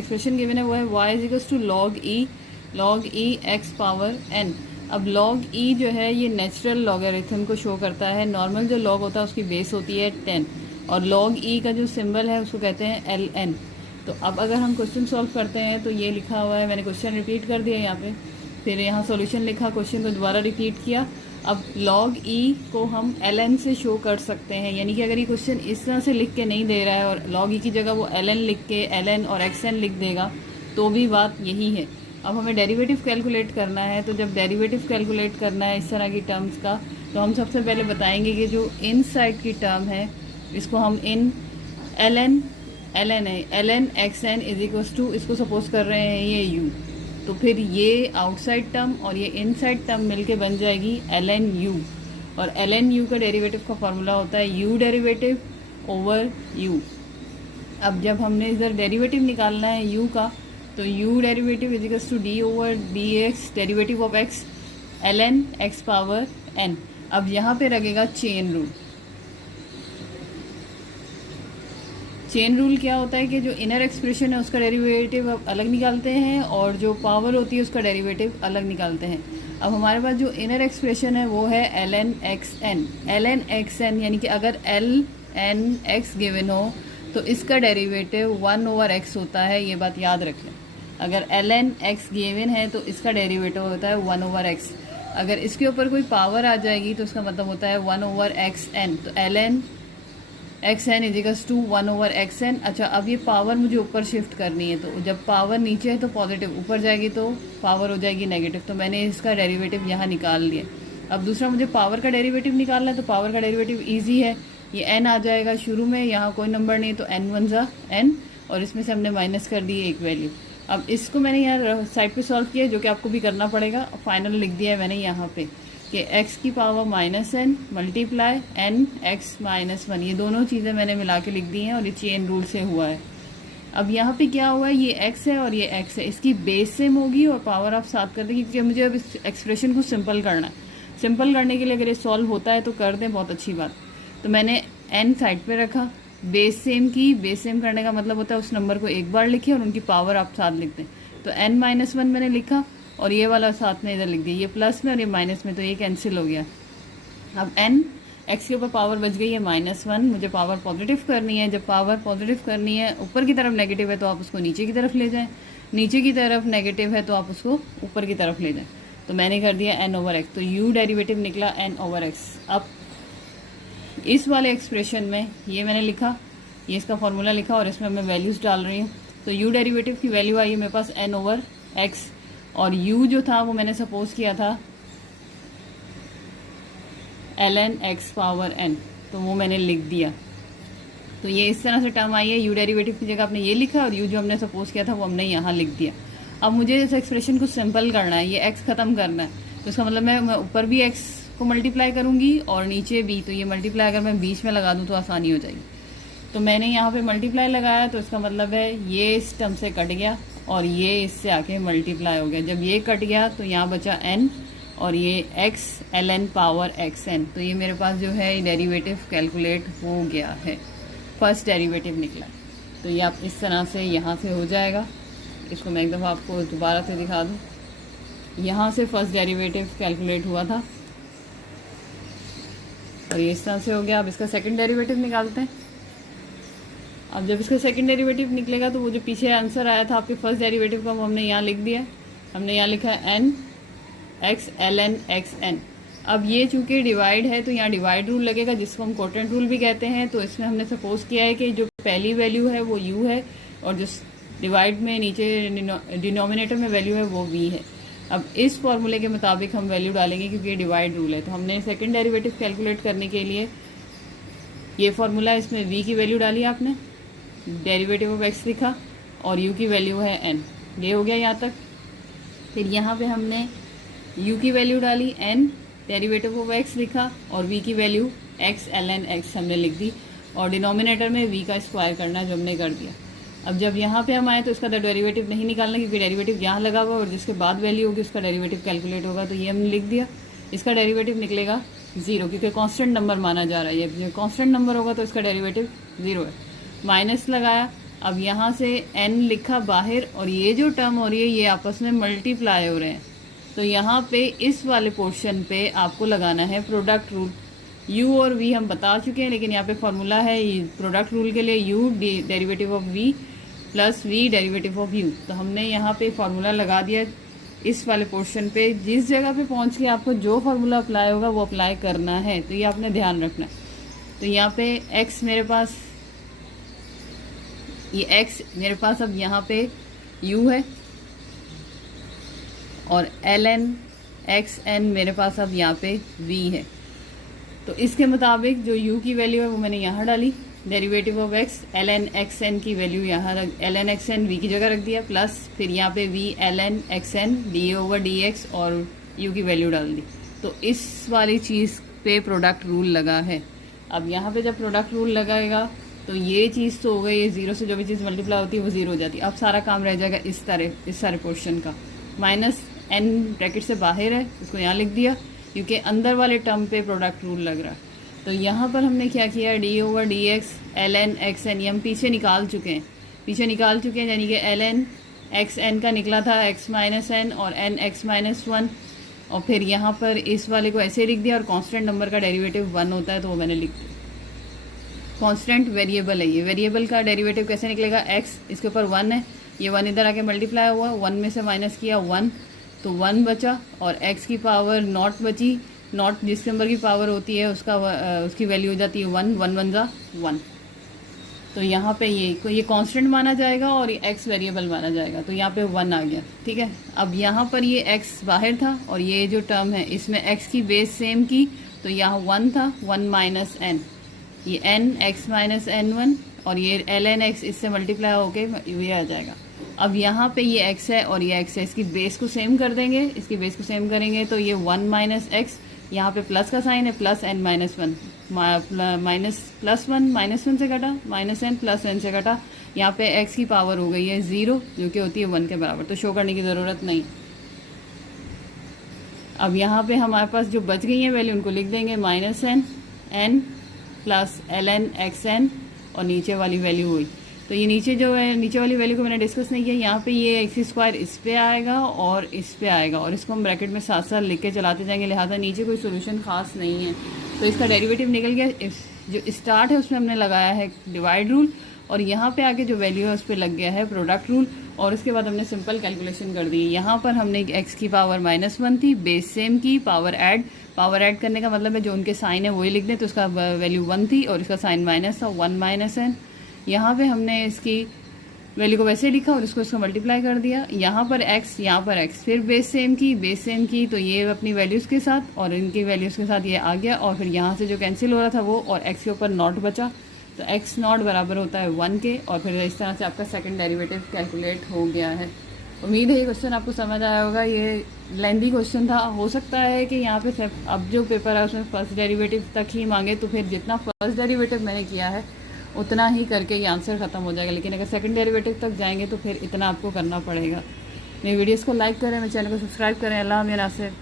Expression given है वो है y is equals to log e x power n। अब log e जो है ये नेचुरल लॉगरिथम को शो करता है। नॉर्मल जो log होता है उसकी बेस होती है 10 और log e का जो सिंबल है उसको कहते हैं ln। तो अब अगर हम क्वेश्चन सॉल्व करते हैं तो ये लिखा हुआ है, मैंने क्वेश्चन रिपीट कर दिया यहाँ पे, फिर यहाँ सॉल्यूशन लिखा, क्वेश्चन को दोबारा रिपीट किया। अब log e को हम ln से शो कर सकते हैं, यानी कि अगर ये क्वेश्चन इस तरह से लिख के नहीं दे रहा है और log e की जगह वो ln लिख के ln और xn लिख देगा तो भी बात यही है। अब हमें डेरिवेटिव कैलकुलेट करना है, तो जब डेरिवेटिव कैलकुलेट करना है इस तरह की टर्म्स का, तो हम सबसे पहले बताएंगे कि जो इन साइड की टर्म है इसको हम इन ln xn is equals to, इसको सपोज कर रहे हैं ये u, तो फिर ये आउटसाइड टर्म और ये इनसाइड टर्म मिलके बन जाएगी ln u। और ln u का डेरिवेटिव का फॉर्मूला होता है u डेरिवेटिव ओवर u। अब जब हमने इधर डेरिवेटिव निकालना है u का, तो u derivative is equals to d over dx derivative of x ln x power n। अब यहाँ पे लगेगा चेन रूल। चेन रूल क्या होता है कि जो इनर एक्सप्रेशन है उसका डेरिवेटिव अलग निकालते हैं और जो पावर होती है उसका डेरिवेटिव अलग निकालते हैं। अब हमारे पास जो इनर एक्सप्रेशन है वो है ln xn, यानी कि अगर ln x गिवन हो तो इसका डेरिवेटिव 1 ओवर x होता है, ये बात याद रख लें। अगर ln x गिवन है तो इसका डेरिवेटिव होता है 1 ओवर x। अगर इसके ऊपर कोई पावर आ जाएगी तो उसका मतलब होता है 1 ओवर xn, तो ln xn is equals to 1 over xn। अच्छा, अब ये पावर मुझे ऊपर शिफ्ट करनी है, तो जब पावर नीचे है तो पॉजिटिव, ऊपर जाएगी तो पावर हो जाएगी नेगेटिव, तो मैंने इसका डेरिवेटिव यहाँ निकाल लिया। अब दूसरा मुझे पावर का डेरिवेटिव निकालना है, तो पावर का डेरिवेटिव इजी है, ये n आ जाएगा शुरू में, यहाँ कोई नंबर नहीं तो n वन ज़ा n, और इसमें से हमने माइनस कर दी एक वैल्यू। अब इसको मैंने यहाँ साइड पे सॉल्व किया, जो कि आपको भी करना पड़ेगा। फाइनल लिख दिया है मैंने यहाँ पे कि x की power -n multiply n x -1, ये दोनों चीज़ें मैंने मिला के लिख दी हैं और ये चेन रूल से हुआ है। अब यहाँ पे क्या हुआ है, ये x है और ये x है, इसकी बेस सेम होगी और पावर आप साथ कर देंगे, क्योंकि मुझे अब इस एक्सप्रेशन को सिंपल करना है। सिंपल करने के लिए अगर ये सॉल्व होता है तो कर दें, बहुत अच्छी बात। तो मैंने n साइड पे रखा, बेस सेम की, बेस सेम करने का मतलब होता है उस नंबर को एक बार लिखे और उनकी पावर आप साथ लिख दें। तो n -1 मैंने लिखा और ये वाला साथ में इधर लिख दिया, ये प्लस में और ये माइनस में, तो ये कैंसिल हो गया। अब n x के ऊपर पावर बच गई है -1, मुझे पावर पॉजिटिव करनी है। जब पावर पॉजिटिव करनी है, ऊपर की तरफ नेगेटिव है तो आप उसको नीचे की तरफ ले जाएं, नीचे की तरफ नेगेटिव है तो आप उसको ऊपर की तरफ ले जाएं। तो मैंने कर दिया n ओवर x, तो u डेरिवेटिव निकला n ओवर x। अब इस वाले एक्सप्रेशन में ये मैंने लिखा, ये इसका फॉर्मूला लिखा और इसमें मैं वैल्यूज़ डाल रही हूँ। तो u डेरिवेटिव की वैल्यू आई है मेरे पास n ओवर x, और u जो था वो मैंने सपोज किया था ln x पावर n, तो वो मैंने लिख दिया। तो ये इस तरह से टर्म आई है, u डेरिवेटिव की जगह आपने ये लिखा और u जो हमने सपोज किया था वो हमने यहाँ लिख दिया। अब मुझे इस एक्सप्रेशन को सिंपल करना है, ये x ख़त्म करना है, तो इसका मतलब मैं ऊपर भी x को मल्टीप्लाई करूँगी और नीचे भी, तो ये मल्टीप्लाई अगर मैं बीच में लगा दूँ तो आसानी हो जाएगी। तो मैंने यहाँ पे मल्टीप्लाई लगाया, तो इसका मतलब है ये इस टर्म से कट गया और ये इससे आके मल्टीप्लाई हो गया। जब ये कट गया तो यहाँ बचा n और ये x ln पावर xn, तो ये मेरे पास जो है डेरिवेटिव कैलकुलेट हो गया है, फर्स्ट डेरिवेटिव निकला। तो ये आप इस तरह से यहाँ से हो जाएगा। इसको मैं एक दफ़ा आपको दोबारा से दिखा दूँ, यहाँ से फर्स्ट डेरिवेटिव कैलकुलेट हुआ था और ये इस तरह से हो गया। अब इसका सेकंड डेरिवेटिव निकालते हैं। अब जब इसका सेकंड डेरिवेटिव निकलेगा तो वो जो पीछे आंसर आया था आपके फर्स्ट डेरिवेटिव का वो हमने यहाँ लिख दिया। हमने यहाँ लिखा n x ln xn। अब ये चूँकि डिवाइड है तो यहाँ डिवाइड रूल लगेगा, जिसको हम कोटेंट रूल भी कहते हैं। तो इसमें हमने सपोज किया है कि जो पहली वैल्यू है वो u है और जो डिवाइड में नीचे डिनोमिनेटर में वैल्यू है वो v है। अब इस फॉर्मूले के मुताबिक हम वैल्यू डालेंगे क्योंकि ये डिवाइड रूल है। तो हमने सेकंड डेरिवेटिव कैलकुलेट करने के लिए ये फॉर्मूला, इसमें v की वैल्यू डाली आपने, डेरिवेटिव ऑफ x लिखा और u की वैल्यू है n। ये हो गया यहाँ तक। फिर यहाँ पे हमने u की वैल्यू डाली n, डेरिवेटिव ऑफ x लिखा और v की वैल्यू x ln x हमने लिख दी और डिनोमिनेटर में v का स्क्वायर करना जो हमने कर दिया। अब जब यहाँ पे हम आए तो इसका डेरिवेटिव नहीं निकालना क्योंकि डेरिवेटिव यहाँ लगा हुआ और जिसके बाद वैल्यू होगी उसका डेरिवेटिव कैलकुलेट होगा। तो ये हमने लिख दिया। इसका डेरिवेटिव निकलेगा 0 क्योंकि कांस्टेंट नंबर माना जा रहा है। ये कांस्टेंट नंबर होगा तो इसका डेरिवेटिव 0 है। माइनस लगाया अब यहाँ से n लिखा बाहर और ये जो टर्म हो रही है ये आपस में मल्टीप्लाई हो रहे हैं। तो यहाँ पे इस वाले पोर्शन पे आपको लगाना है प्रोडक्ट रूल। u और v हम बता चुके हैं, लेकिन यहाँ पे फॉर्मूला है प्रोडक्ट रूल के लिए u derivative of v plus v derivative of u। तो हमने यहाँ पे फार्मूला लगा दिया इस वाले पोर्शन पे। जिस जगह पे पहुँच के आपको जो फार्मूला अप्लाई होगा वो अप्लाई करना है, तो ये आपने ध्यान रखना है। तो यहाँ पे x मेरे पास, ये x मेरे पास अब यहाँ पे u है और ln xn मेरे पास अब यहाँ पे v है। तो इसके मुताबिक जो u की वैल्यू है वो मैंने यहाँ डाली, derivative of x ln xn की वैल्यू यहाँ रख, ln xn v की जगह रख दिया, प्लस फिर यहाँ पे v ln xn d/dx और u की वैल्यू डाल दी। तो इस वाली चीज़ पे प्रोडक्ट रूल लगा है। अब यहाँ पे जब प्रोडक्ट रूल लगाएगा तो ये चीज़ तो हो गई, ये ज़ीरो से जो भी चीज़ मल्टीप्लाई होती है वो ज़ीरो हो जाती है। अब सारा काम रह जाएगा इस सारे पोर्शन का। माइनस n ब्रैकेट से बाहर है, इसको यहाँ लिख दिया क्योंकि अंदर वाले टर्म पे प्रोडक्ट रूल लग रहा है। तो यहाँ पर हमने क्या किया, d/dx ln xn, ये हम पीछे निकाल चुके हैं, यानी कि ln xn का निकला था x माइनस n और n x माइनस 1, और फिर यहाँ पर इस वाले को ऐसे लिख दिया, और कांस्टेंट नंबर का डेरिवेटिव 1 होता है तो वो मैंने लिख दिया। कांस्टेंट वेरिएबल है ये, वेरिएबल का डेरिवेटिव कैसे निकलेगा, x इसके ऊपर 1 है, ये 1 इधर आके मल्टीप्लाई हुआ, 1 में से माइनस किया 1 तो 1 बचा, और x की पावर नॉट बची। नॉट जिस नंबर की पावर होती है उसकी वैल्यू हो जाती है 1, 1 1 जा 1। तो यहाँ पे ये कांस्टेंट माना जाएगा और ये x वेरिएबल माना जाएगा, तो यहाँ पे 1 आ गया। ठीक है, अब यहाँ पर ये x बाहर था और ये जो टर्म है इसमें x की बेस सेम की, तो यहाँ 1 था, 1 माइनस n, ये n x माइनस n1, और ये ln x इससे मल्टीप्लाई होके ये आ जाएगा। अब यहाँ पे ये x है और ये x है, इसकी बेस को सेम कर देंगे, इसकी बेस को सेम करेंगे तो ये 1 माइनस x, यहाँ पे प्लस का साइन है, plus n minus 1, minus plus 1 minus 1 से कटा, माइनस n प्लस n से कटा, यहाँ पे x की पावर हो गई है 0 जो कि होती है 1 के बराबर, तो शो करने की ज़रूरत नहीं। अब यहाँ पे हमारे पास जो बच गई है वैल्यू उनको लिख देंगे, minus n plus ln xn और नीचे वाली वैल्यू हुई। तो ये नीचे वाली वैल्यू को मैंने डिस्कस नहीं किया। यहाँ पे ये एक्स स्क्वायर इस पे आएगा और इस पे आएगा, और इसको हम ब्रैकेट में साथ साथ लिख के चलाते जाएंगे, लिहाजा नीचे कोई सोल्यूशन खास नहीं है। तो इसका डेरिवेटिव निकल गया। जो स्टार्ट है उसमें हमने लगाया है डिवाइड रूल, और यहाँ पे आके जो वैल्यू है उस पर लग गया है प्रोडक्ट रूल, और उसके बाद हमने सिंपल कैलकुलेशन कर दी। यहाँ पर हमने एक्स की पावर -1 थी, बेस सेम की, पावर ऐड करने का मतलब है जो उनके साइन है वही लिख दें, तो उसका वैल्यू 1 थी और इसका साइन माइनस था, 1 माइनस n। यहाँ पे हमने इसकी वैल्यू को वैसे लिखा और इसको मल्टीप्लाई कर दिया। यहाँ पर x, फिर बेस सेम की, तो ये अपनी वैल्यूज़ के साथ और इनकी वैल्यूज़ के साथ ये आ गया, और फिर यहाँ से जो कैंसिल हो रहा था वो, और x के ऊपर नॉट बचा, तो x नॉट बराबर होता है 1 के, और फिर इस तरह से आपका सेकंड डेरिवेटिव कैलकुलेट हो गया है। उम्मीद है ये क्वेश्चन आपको समझ आया होगा। ये लेंथी क्वेश्चन था, हो सकता है कि यहाँ पे अब जो पेपर है उसमें फर्स्ट डेरिवेटिव तक ही मांगे, तो फिर जितना फर्स्ट डेरिवेटिव मैंने किया है उतना ही करके ये आंसर ख़त्म हो जाएगा, लेकिन अगर सेकंड डेरिवेटिव तक जाएंगे तो फिर इतना आपको करना पड़ेगा। मेरी वीडियोस को लाइक करें, मेरे चैनल को सब्सक्राइब करें। अल्लाह नासिर।